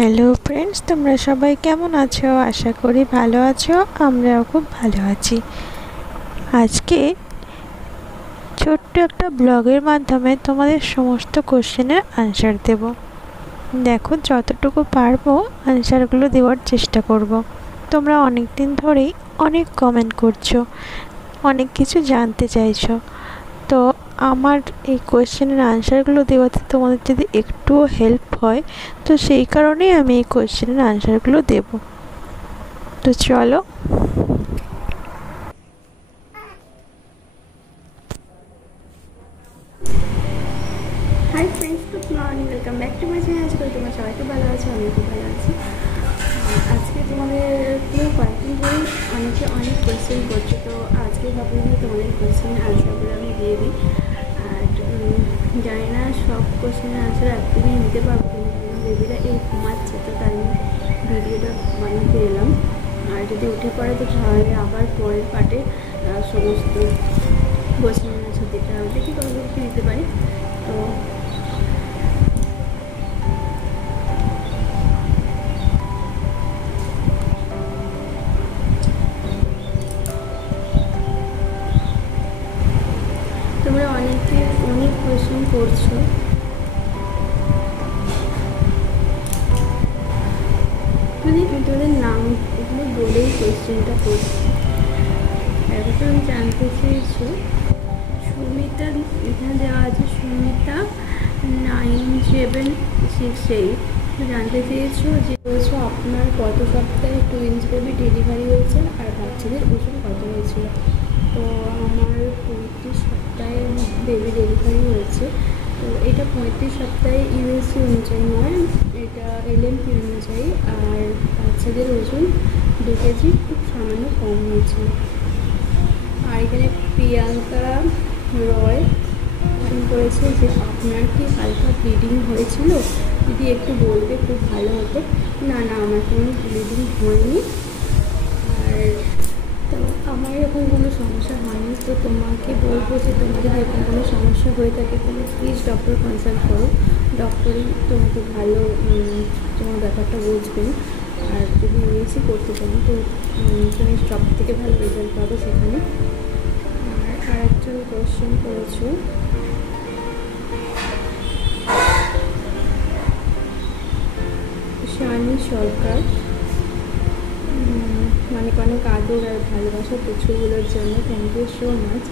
Hello friends, তোমরা সবাই কেমন আছো? আশা করি ভালো আছো। আমরাও খুব ভালো আছি। আজকে ছোট্ট একটা ব্লগের মাধ্যমে তোমাদের সমস্ত কোশ্চেনের আনসার দেব। দেখো, যতটুকু পারবো আনসারগুলো দেওয়ার চেষ্টা করব। তোমরা অনেক দিন ধরেই অনেক কমেন্ট করছো, অনেক কিছু জানতে চাইছো। তো আমার এই কোয়েশ্চেনের আনসারগুলো দেওয়াতে তোমাদের যদি একটুও হেল্প হয়, তো সেই কারণেই আমি এই কোয়েশ্চেনের আনসারগুলো দেব। তো চলো। Hi friends, good morning, welcome back to my channel. আজকে তোমার সবাই খুব ভালো আছে, আমি খুব ভালো আছি। আজকে তোমাদের পুরো কয়েকদিন ধরে অনেক কোয়েশ্চেন করছো, তো আজকে ভাবলাম যে তোমাদের কোয়েশ্চেনের আনসারগুলো আমি দিয়ে দিই। আর জানি না সব কোয়েশ্চেনের আনসার একদিনে নিতে পারবো, কিন্তু বেবিরা এই ঘুমাচ্ছে, তো তাই ভিডিওটা বানাতে এলাম। আর যদি উঠে পড়ে তো তাহলে আবার পরের পার্টে সমস্ত কোয়েশ্চেনের আনসার দিতে হবে, দেখি কতদূর কি দিতে পারি। তো তোমরা অনেক কোয়েশ্চেন করছো, মানে তোমাদের নামগুলো বলেই কোয়েশ্চেনটা করছি। এখন আমি জানতে চেয়েছি, সুমিতা এখানে দেওয়া আছে, সুমিতা 9768 জানতে চেয়েছো যে বলছো আপনার কত সপ্তাহে টুইন্স বেবি ডেলিভারি হয়েছে আর বাচ্চাদের ওজন কত হয়েছিল। তো আমার 35 সপ্তাহে বেবি ডেলিভারি হয়েছে। তো এটা 35 সপ্তাহে ইউএসসি অনুযায়ী নয়, এটা এলএমপি অনুযায়ী। আর বাচ্চাদের ওজন 2 কেজি খুব সামান্য কম হয়েছিল। আর এখানে প্রিয়াঙ্কা রয় ফোন করেছে যে আপনার কি হালকা ব্লিডিং হয়েছিল, যদি একটু বলবে খুব ভালো হতো। না, আমার কোনো ব্লিডিং হয়নি, আর তো আমার এরকম কোনো সমস্যা হয়নি। তো তোমাকে বলবো যে তোমার যদি এরকম কোনো সমস্যা হয়ে থাকে তুমি প্লিজ ডক্টর কনসাল্ট করো, ডক্টরই তোমাকে ভালো তোমার ব্যাপারটা বুঝবেন। আর যদি ইউএসসি করতে চান তো তুমি সব থেকে ভালো রেজাল্ট পাবো সেখানে। আর একজন কোয়েশ্চেন করেছো, শানি সরকার, অনেক আদর আর ভালোবাসা প্রচুরগুলোর জন্য থ্যাংক ইউ সো মাচ।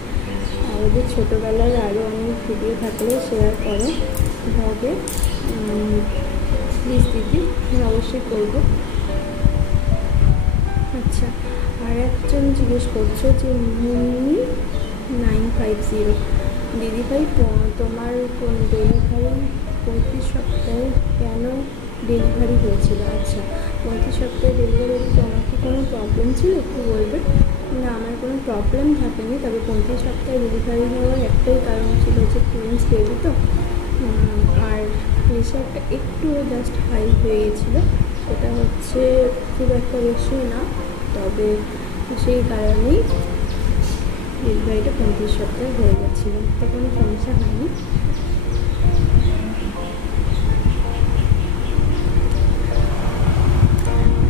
আর ওদের ছোটোবেলার আরও অনেক ভিডিও থাকলে শেয়ার করো ভাবে, প্লিজ দিদি, আমি অবশ্যই করবো। আচ্ছা, আর একজন জিজ্ঞেস করছো যে মুন্নি 950, দিদিভাই তোমার কোন ডেলিভারি 35 সপ্তাহে কেন ডেলিভারি হয়েছিল? আচ্ছা, 35 সপ্তাহে ডেলিভারি হতে তোমার কি কোনো প্রবলেম ছিল একটু বলবে? না, আমার কোনো প্রবলেম থাকেনি, তবে 35 সপ্তাহে ডেলিভারি হওয়ার একটাই কারণ ছিল যে টুইন্স বেবি তো, আর প্রেশারটা একটু জাস্ট হাই হয়ে গেছিলো। সেটা হচ্ছে খুব একটা বেশি না, তবে সেই কারণেই ডেলিভারিটা 35 সপ্তাহে হয়ে গেছিলো, তো কোনো সমস্যা হয়নি।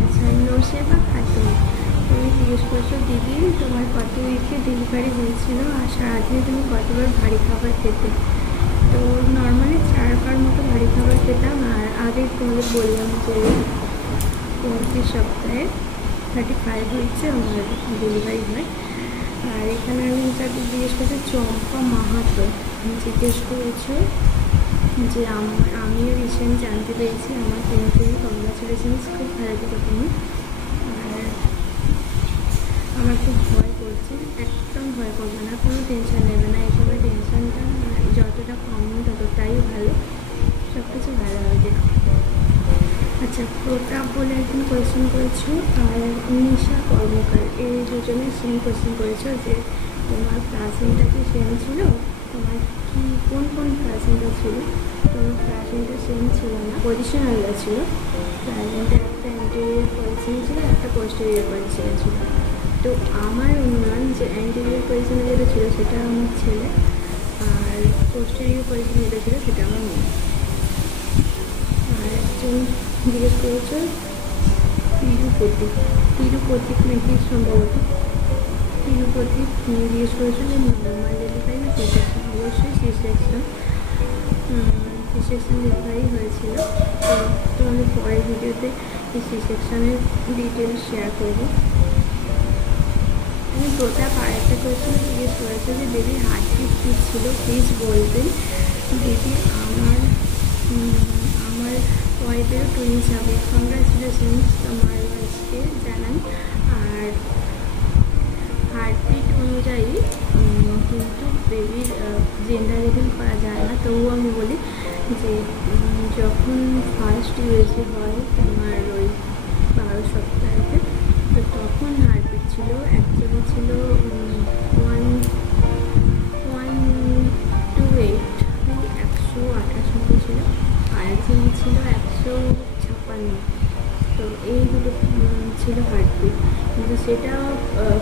আচ্ছা, নসেবা খাতুন তুমি জিজ্ঞেস করছো দিদি তোমার কত উইকে ডেলিভারি হয়েছিল আর সারাদিনে তুমি কতবার ভারী খাবার খেতে? তো নর্মালি 4বার মতো ভারী খাবার খেতাম। আর আগে তোমাদের বললাম যে 35 সপ্তাহে 35 হয়েছে আমার ডেলিভারি হয়। আর এখানে আমি তাকে জিজ্ঞেস করছি, চম্পা মাহাতো জিজ্ঞেস করেছো যে আমিও রিসেন্ট জানতে পেরেছি আমার তোমাকে কংগ্রাচুলেশনস, খুব ভালো থেকে তুমি। আর আমার খুব ভয় করছে, একদম ভয় করবে না, কোনো টেনশন নেবে না, এই সময় টেনশনটা যতটা কম ততটাই ভালো, সব কিছু ভালো হবে। আচ্ছা, প্রতাপ বলে একদিন কোয়েশ্চেন করেছো, আর নিশা কর্মকার, এই দুজনের সেম কোয়েশ্চেন করেছো যে তোমার প্লাসেন্টা কি সেম ছিল, তোমার কি কোন প্লাসেন্টা ছিল? তোমার প্লাসেন্টা সেম ছিল না, পজিশন আলাদা ছিল। প্লাসেন্টা একটা অ্যান্টেরিয়র পজিশন ছিল, একটা পোস্টেরিয়র পজিশনে ছিল। তো আমার অনুমান যে অ্যান্টেরিয়র পজিশনে যেটা ছিল সেটা আমার ছেলে, আর পোস্টেরিয়র পজিশনে যেটা ছিল সেটা আমার মেয়ে। আর তুমি জিজ্ঞেস করেছো তিরুপতি নাকি সম্ভবত তিরুপতি, তুমি জিজ্ঞেস করেছো যে নর্মাল ডেলিভারি না সি সেকশন। অবশ্যই সি সেকশন ডেলিভারি হয়েছিল। তো তোমাদের পরের ভিডিওতে এই সি সেকশনের ডিটেলস শেয়ার করবো। আমি প্রতাপ আরেকটা কোয়েশ্চেন জিজ্ঞেস করেছো যে বেবির হার্টবিট কী ছিল, প্লিজ বলবেন। বেবি আমার ওয়াইফেরও টুইন্স হবে, কংগ্রাচুলেশনস তোমার ওয়াইফকে জানাই। আর হার্টবিট অনুযায়ী কিন্তু বেবির জেন্ডার রিভিল করা যায় না। তবুও আমি বলি যে যখন ফার্স্ট ইউএসএ হয় তোমার ওই 12 সপ্তাহেতে, তো তখন হার্টবিট ছিল অ্যাকচুয়ালি ছিল 128, 128 মতো ছিল, আর একজনের ছিল 156। তো এই দুটো ছিল হার্টবিট। কিন্তু সেটা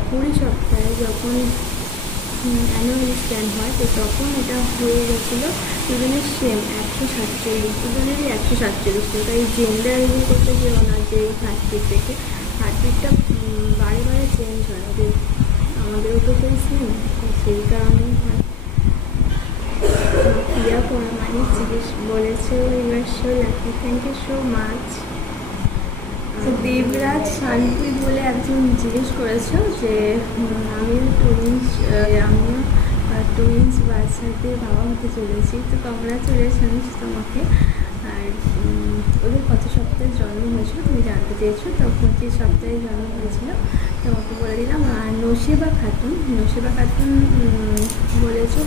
20 সপ্তাহে যখন অ্যানুয়াল স্ক্যান হয়, তো তখন এটা হয়ে গেছিলো দুজনের সেম 147, দুজনেরই 147 ছিল। তাই জেন্ডার রিভিল করতে যেও না যে এই হার্টবিট থেকে। হার্টবিটটা বারে বারে চেঞ্জ হয়, যে আমাদেরও তো সেম, সেই কারণেই হয়। প্রিয়া পরমাণিক জিজ্ঞেস বলেছে you are so lucky, thank you so much. Debraj Shanti বলে একজন জিজ্ঞেস করেছো যে আমিও টুইন্স বাচ্চাতে বাবা হতে চলেছি। তো কংগ্রাচুলেশনস তোমাকে। আর ওদের কত সপ্তাহে জন্ম হয়েছিল তুমি জানতে চেয়েছো, তো 25 সপ্তাহে জন্ম হয়েছিল, তোমাকে বলে দিলাম। আর নসিবা খাতুন বলেছো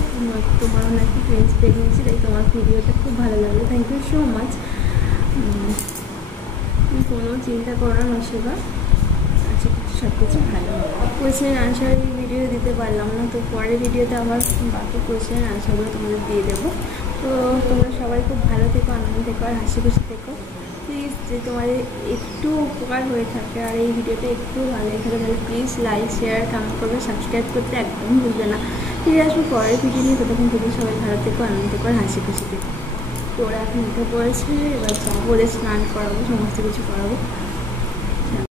তোমারও নাকি টুইন্স প্রেগনেন্সি, তাই তোমার ভিডিওটা খুব ভালো লাগলো, থ্যাংক ইউ সো মাচ। কোনো চিন্তা করো না নসিবা, আশা করছি সব কিছু ভালো হবে। কোয়েশ্চেনের আনসার এই ভিডিও দিতে পারলাম না, তো পরের ভিডিওতে আবার বাকি কোয়েশ্চেনের আনসারগুলো তোমাদের দিয়ে দেবো। তো তোমরা সবাই খুব ভালো থেকো, আনন্দ থেকো আর হাসি খুশি থেকো। প্লিজ যে তোমাদের একটু উপকার হয়ে থাকে আর এই ভিডিওটা একটু ভালো লেগে থাকে তাহলে প্লিজ লাইক শেয়ার কমেন্ট করবে, সাবস্ক্রাইব করতে একদম ভুলবে না। ফিরে আসবো পরের ভিডিও নিয়ে, ততক্ষণ থেকে সবাই ভালো থেকো, আনন্দ থেকো আর হাসি খুশি থেকো। তো ওরা এখন উঠে পড়েছে, এবার যাবো ওদের স্নান করাবো, সমস্ত কিছু করাবো।